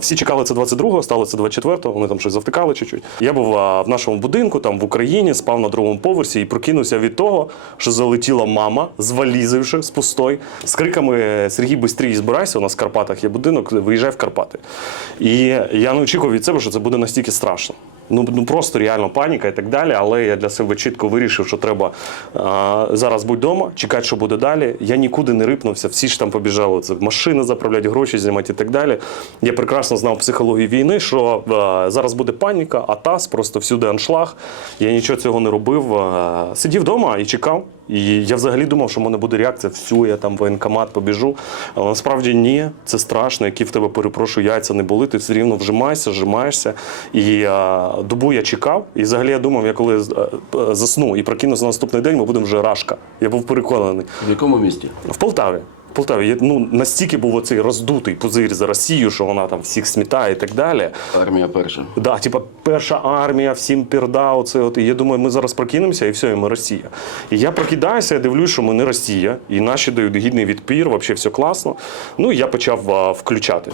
Всі чекали це 22-го, стало це 24-го, вони там щось завтикали чуть-чуть. Я був в нашому будинку, там в Україні, спав на другому поверсі і прокинувся від того, що залетіла мама з валізою з пустой, з криками Сергій бистрій збирайся. У нас в Карпатах є будинок, виїжджай в Карпати. І я не очікував від себе, що це буде настільки страшно. Ну, ну просто реально паніка і так далі. Але я для себе чітко вирішив, що треба а, зараз бути вдома, чекати, що буде далі. Я нікуди не рипнувся, всі ж там побіжали. Це машини заправляти, гроші знімати і так далі. Я прекрасно знав психологію війни, що а, зараз буде паніка, атас, просто всюди аншлаг. Я нічого цього не робив. А, сидів вдома і чекав. І я взагалі думав, що в мене буде реакція, всю, я там в воєнкомат побіжу. Але насправді ні, це страшно, які в тебе, перепрошую, яйця не були, ти все рівно вжимаєшся, вжимаєшся. І а, добу я чекав, і взагалі я думав, я коли е, е, засну і прокинуся на наступний день, ми будемо вже рашка. Я був переконаний. В якому місті? В Полтаві. В Полтаві я, ну, настільки був оцей роздутий пузир за Росію, що вона там всіх смітає і так далі. Армія перша. Да, типа перша армія, всім пірда. Оце от. І я думаю, ми зараз прокинемося і все, і ми Росія. І я прокидаюся, я дивлюсь, що ми не Росія, і наші дають гідний відпір, взагалі все класно. Ну і я почав а, включати.